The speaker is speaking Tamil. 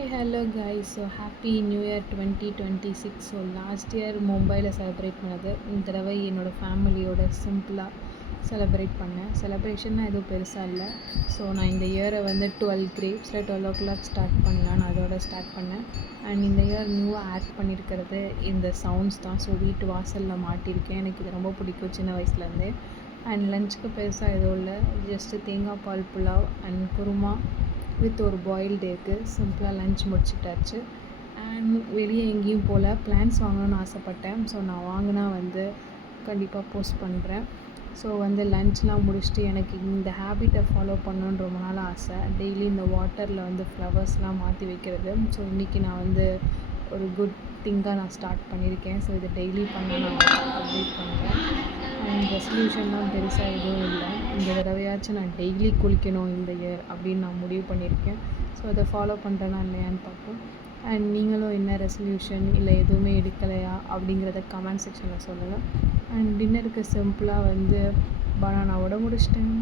Hey, hello guys. So happy New Year 2026. So last year மும்பையில் செலிப்ரேட் பண்ணது. இந்த தடவை என்னோடய ஃபேமிலியோட சிம்பிளாக செலிப்ரேட் பண்ணேன். செலிப்ரேஷன்னா எதுவும் பெருசாக இல்லை. ஸோ நான் இந்த இயரை வந்து 12 கிரேப்ஸில் 12 o'clock ஸ்டார்ட் பண்ணலான்னு அதோட ஸ்டார்ட் பண்ணேன். அண்ட் இந்த இயர் நியூவாக ஆட் பண்ணியிருக்கிறது இந்த சவுண்ட்ஸ் தான். ஸோ வீட்டு வாசலில் மாட்டியிருக்கேன். எனக்கு இது ரொம்ப பிடிக்கும் சின்ன வயசுலேருந்தே. அண்ட் லஞ்சுக்கு பெருசாக எதுவும் இல்லை. ஜஸ்ட்டு தேங்காய் பால் புலாவ் அண்ட் குருமா வித் ஒரு பாயில்டு எக்கு. சிம்பிளாக லன்ச் முடிச்சுட்டாச்சு. அண்ட் வெளியே எங்கேயும் போகல. பிளான்ஸ் வாங்கணும்னு ஆசைப்பட்டேன். ஸோ நான் வாங்கினா வந்து கண்டிப்பாக போஸ்ட் பண்ணுறேன். ஸோ வந்து லன்ச்லாம் முடிச்சுட்டு எனக்கு இந்த ஹேபிட்டை ஃபாலோ பண்ணணுன்னு ரொம்ப நாள் ஆசை. டெய்லி இந்த வாட்டரில் வந்து ஃப்ளவர்ஸ்லாம் மாற்றி வைக்கிறது. ஸோ இன்றைக்கி நான் வந்து ஒரு குட் திங்காக நான் ஸ்டார்ட் பண்ணியிருக்கேன். ஸோ இதை டெய்லி பண்ண நான் அப்டேட் பண்ணுறேன். அண்ட் ரெசல்யூஷன்லாம் பெருசாக எதுவும் இல்லை. இந்த தடவையாச்சும் நான் டெய்லி குளிக்கணும் இந்த இயர் அப்படின்னு நான் முடிவு பண்ணியிருக்கேன். ஸோ அதை ஃபாலோ பண்ணுறேன்னா இல்லையான்னு பார்ப்போம். அண்ட் நீங்களும் என்ன ரெசல்யூஷன் இல்லை எதுவுமே எடுக்கலையா அப்படிங்கிறத கமெண்ட் செக்ஷனில் சொல்லுங்கள். அண்ட் டின்னருக்கு சிம்பிளாக வந்து பனானாவோட முடிச்சிட்டேன்.